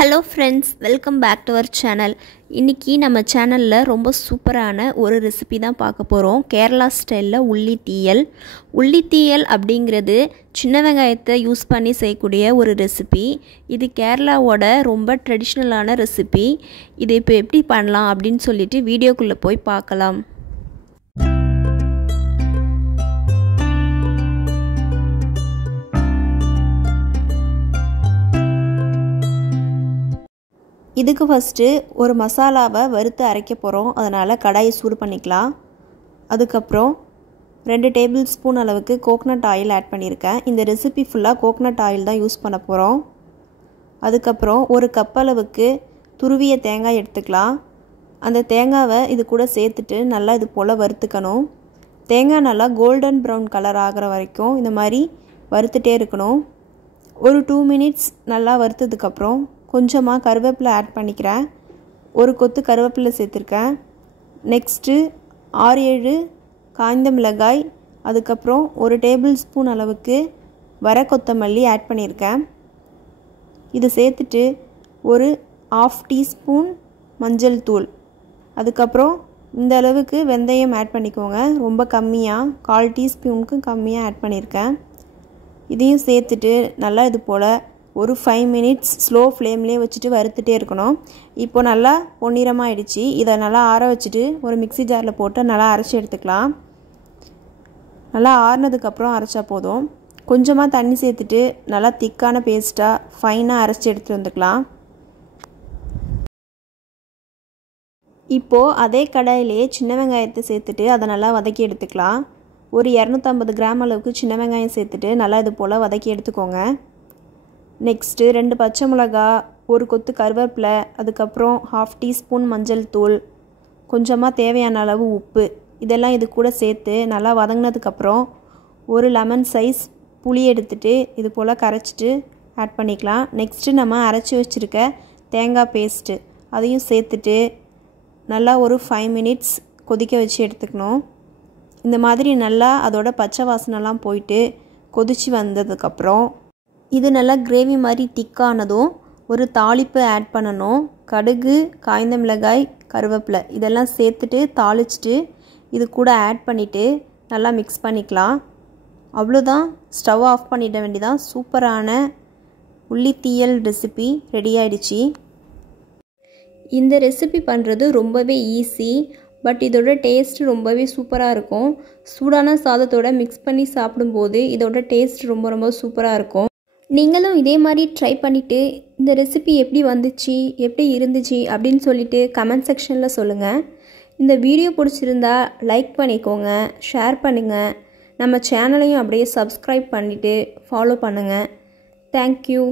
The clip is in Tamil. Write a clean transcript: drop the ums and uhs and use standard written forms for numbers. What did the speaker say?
Hello friends, welcome back to our channel. இன்னைக்கு நம்ம சேனல்ல ரொம்ப சூப்பரான ஒரு ரெசிபி தான் பார்க்க போறோம். கேரளா ஸ்டைல்ல உள்ளி தீயல். உள்ளி தீயல் அப்படிங்கிறது சின்ன வெங்காயத்தை யூஸ் பண்ணி செய்யக்கூடிய ஒரு ரெசிபி. இது கேரளாவோட ரொம்ப ட்ரெடிஷனலான ரெசிபி. இது இப்போ எப்படி பண்ணலாம் அப்படினு சொல்லிட்டு வீடியோக்குள்ள போய் பார்க்கலாம். இதுக்கு ஃபர்ஸ்ட் ஒரு மசாலாவை வறுத்து அரைக்க போறோம். அதனால கடாயை சூடு பண்ணிக்கலாம். அதுக்கு அப்புறம் 2 டேபிள் ஸ்பூன் அளவுக்கு கோகனட் ஆயில் ஆட் பண்ணியிருக்கேன். இந்த ரெசிபி ஃபுல்லா கோகனட் ஆயில் தான் யூஸ் பண்ண போறோம். அதுக்கு அப்புறம் ஒரு கப் அளவுக்கு துருவிய தேங்காய் எடுத்துக்கலாம். அந்த தேங்காவை இது கூட சேர்த்துட்டு நல்லா இது போல வறுத்துக்கணும். தேங்காய் நல்லா கோல்டன் பிரவுன் கலர் ஆகுற வரைக்கும் இந்த மாதிரி வறுத்துட்டே இருக்கணும். ஒரு 2 மினிட்ஸ் நல்லா வறுத்ததுக்கு அப்புறம் கொஞ்சமா கறிவேப்பிலை ஆட் பண்ணிக்கிறேன். ஒரு கொத்து கறிவேப்பிலை சேர்த்திருக்கேன். நெக்ஸ்ட் 6-7 காய்ந்த மிளகாய், அதுக்கு அப்புறம் ஒரு டேபிள் ஸ்பூன் அளவுக்கு வர கொத்தமல்லி ஆட் பண்ணியிருக்கேன். இது சேர்த்துட்டு ஒரு 1/2 டீஸ்பூன் மஞ்சள் தூள், அதுக்கு அப்புறம் இந்த அளவுக்கு வெந்தயம் ஆட் பண்ணிக்கோங்க. ரொம்ப கம்மியா 1/4 டீஸ்பூனுக்கு கம்மியா ஆட் பண்ணியிருக்கேன். இதையும் சேர்த்துட்டு நல்லா இது போல ஒரு 5 மினிட்ஸ் ஸ்லோ ஃப்ளேம்லேயே வச்சுட்டு வறுத்துட்டே இருக்கணும். இப்போ நல்லா பொன்னிறமாக ஆயிடுச்சு. இதை நல்லா ஆற வச்சுட்டு ஒரு மிக்ஸி ஜாரில் போட்டு நல்லா அரைச்சி எடுத்துக்கலாம். நல்லா ஆறுனதுக்கப்புறம் அரைச்சா போதும். கொஞ்சமாக தண்ணி சேர்த்துட்டு நல்லா திக்கான பேஸ்ட்டாக ஃபைனாக அரைச்சி எடுத்துகிட்டு வந்துக்கலாம். இப்போது அதே கடாயிலே சின்ன வெங்காயத்தை சேர்த்துட்டு அதை நல்லா வதக்கி எடுத்துக்கலாம். ஒரு 250 கிராம் அளவுக்கு சின்ன வெங்காயம் சேர்த்துட்டு நல்லா இது போல் வதக்கி எடுத்துக்கோங்க. நெக்ஸ்ட்டு 2 பச்சை மிளகா, ஒரு கொத்து கருவேப்பிலை, அதுக்கப்புறம் 1/2 டீஸ்பூன் மஞ்சள் தூள், கொஞ்சமாக தேவையான அளவு உப்பு, இதெல்லாம் இது கூட சேர்த்து நல்லா வதங்கினதுக்கப்புறம் ஒரு லெமன் சைஸ் புளி எடுத்துட்டு இது போல் கரைச்சிட்டு ஆட் பண்ணிக்கலாம். நெக்ஸ்ட்டு நம்ம அரைச்சி வச்சுருக்க தேங்காய் பேஸ்ட்டு அதையும் சேர்த்துட்டு நல்லா ஒரு 5 மினிட்ஸ் கொதிக்க வச்சு எடுத்துக்கணும். இந்த மாதிரி நல்லா அதோட பச்சை வாசனைலாம் போயிட்டு கொதிச்சு வந்ததுக்கப்புறம் இது நல்லா கிரேவி மாதிரி திக்கானதும் ஒரு தாளிப்பு ஆட் பண்ணணும். கடுகு, காய்ந்த மிளகாய், கருவேப்பிலை இதெல்லாம் சேர்த்துட்டு தாளிச்சிட்டு இது கூட ஆட் பண்ணிவிட்டு நல்லா மிக்ஸ் பண்ணிக்கலாம். அவ்வளோதான், ஸ்டவ் ஆஃப் பண்ணிட வேண்டியதான். சூப்பரான உள்ளி தீயல் ரெசிபி ரெடி ஆயிடுச்சு. இந்த ரெசிபி பண்ணுறது ரொம்பவே ஈஸி, பட் இதோட டேஸ்ட் ரொம்பவே சூப்பராக இருக்கும். சூடான சாதத்தோட மிக்ஸ் பண்ணி சாப்பிடும்போது இதோட டேஸ்ட் ரொம்ப சூப்பராக இருக்கும். நீங்களும் இதே மாதிரி ட்ரை பண்ணிவிட்டு இந்த ரெசிபி எப்படி வந்துச்சு, எப்படி இருந்துச்சு அப்படின்னு சொல்லிட்டு கமெண்ட் செக்ஷனில் சொல்லுங்கள். இந்த வீடியோ பிடிச்சிருந்தா லைக் பண்ணிக்கோங்க, ஷேர் பண்ணுங்கள். நம்ம சேனலையும் அப்படியே சப்ஸ்கிரைப் பண்ணிவிட்டு ஃபாலோ பண்ணுங்கள். தேங்க்யூ.